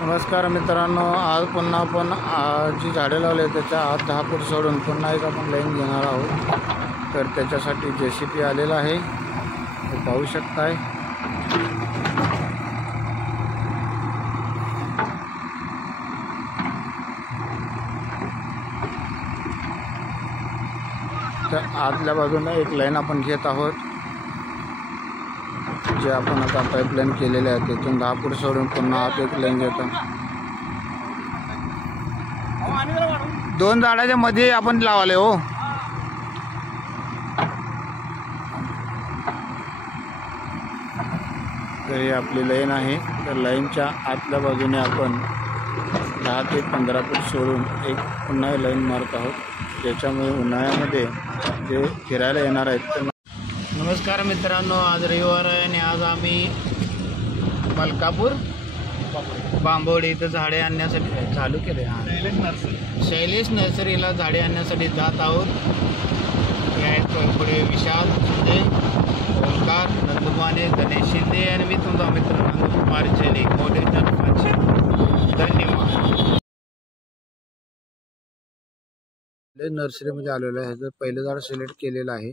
नमस्कार मित्रांनो, आज पुन्हा आपण जी झाडे लावले त्याच्या आत 10 फूट सोडून पुन्हा एक आपण लाईन घेणार आहोत। तर त्याच्यासाठी JCB आलेला आहे, हे पाहू शकताय। तर आतल्या बाजूने एक लाईन आपण घेत आहोत, जे आपण आता पाईपलाईन केलेले आहे तिथून 10 फूट सोडून पुन्हा आत एक लाईन घेतो। 2 झाडाच्या मध्ये आपण लावले हो। तर ही आपली लाईन आहे। तर लाईनच्या आतल्या बाजूने आपण 10 ते 15 फूट सोडून एक पुन्हा लाईन मारत आहोत, ज्याच्यामुळे उन्हाळ्यामध्ये जे फिरायला येणार आहेत। नमस्कार मित्रांनो, आज रविवार आहे आणि आज आम्ही मलकापूर बांबोडी इथं झाडे आणण्यासाठी चालू केले। शैलेश नर्सरीला झाडे आणण्यासाठी जात आहोत। पुढे विशाल शिंदे, ओंकार नंदुमाने, गणेश शिंदे आणि मी तुमचा मित्र नंदकुमार चेले। मोठे धन्यवाद। नर्सरीमध्ये आलेलो आहे। तर पहिलं झाड सिलेक्ट केलेलं आहे,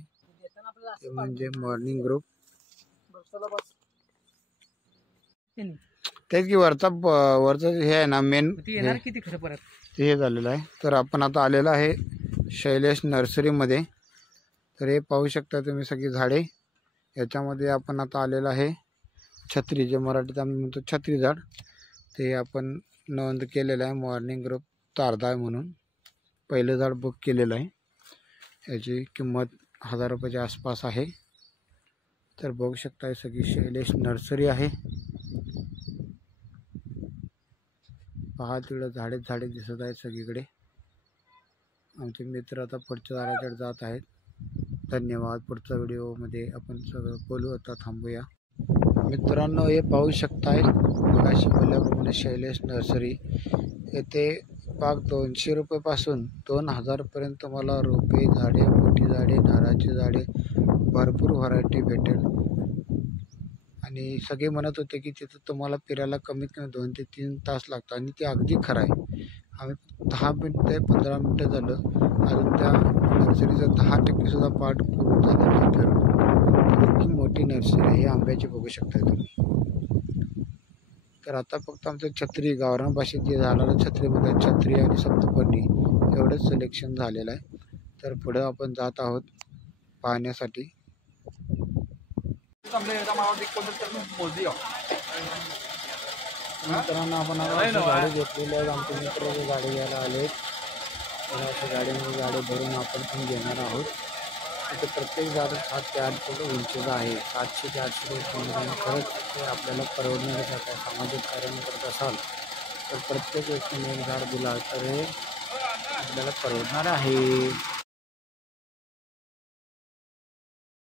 ते म्हणजे मॉर्निंग ग्रुप। तेच की वरचं हे आहे ना मेन, किती खरं परत ते झालेलं आहे। तर आपण आता आलेलं आहे शैलेश नर्सरीमध्ये। तर हे पाहू शकता तुम्ही सगळी झाडे। याच्यामध्ये आपण आता आलेलं आहे छत्री, जे मराठीत आम्ही म्हणतो छत्री झाड, ते आपण नोंद केलेलं आहे मॉर्निंग ग्रुप तारदाय म्हणून। पहिलं झाड बुक केलेलं आहे, याची किंमत 1000 रुपयाच्या आसपास आहे। तर बघू शकता ही सगळी शैलेश नर्सरी आहे। पहा तिकडं झाडे दिसत आहेत सगळीकडे। आमचे मित्र आता पुढच्या झाडाकडे जात आहेत। धन्यवाद। पुढच्या व्हिडिओमध्ये आपण सगळं बोलू। आता थांबूया मित्रांनो। हे पाहू शकताय मगाशी बोलल्याप्रमाणे शैलेश नर्सरी येथे पाक 200 रुपयापासून 2000 पर्यंत तुम्हाला रोपे, झाडे, मोठी झाडे, नारळाची झाडे, भरपूर व्हरायटी भेटेल। आणि सगळे म्हणत होते की तिथं तुम्हाला फिरायला कमीत कमी 2 ते 3 तास लागतात, आणि ते अगदी खरं आहे। आम्ही 10 ते 15 मिनटं झालं, अजून त्या नर्सरीचा 10% सुद्धा पार्ट पूर्ण झाला नाही फिरून। इतकी मोठी नर्सरी आहे। हे आंब्याची बघू शकताय तुम्ही। तर आता फक्त आमचं छत्री, गावरान भाषेत जे झाडाला छत्रीमध्ये छत्री आणि सप्तपर्णी एवढंच सिलेक्शन झालेलं आहे। तर पुढे आपण जात आहोत पाहण्यासाठी। मित्रांनो, आपण गाडी घेतलेली आहे, आमचे मित्र गाडी घ्यायला आले। तर अशा गाडीमध्ये गाडी भरून आपण पण घेणार आहोत। तिथे प्रत्येक झाड 7 ते 8 फूट उंचीचं आहे। 700 ते 800 रुपये खरंच ते आपल्याला परवडण्यासारखं आहे। सामाजिक कार्य करत असाल तर प्रत्येक व्यक्तीने एक झाड दिला तर हे आपल्याला परवडणार आहे।